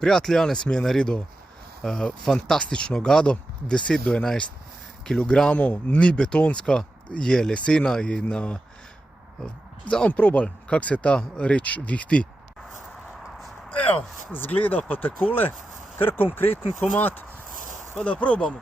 Prijatelj Janez mi je naredil fantastično gado, 10 do 11 kg, ni betonska, je lesena in zdaj bom probal, kako se ta reč vihti. Evo, zgleda pa takole, kar konkreten komad, pa da probamo.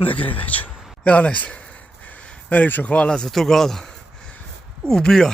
Ne gre več. Janez, najlepša hvala za to gado. Ubija.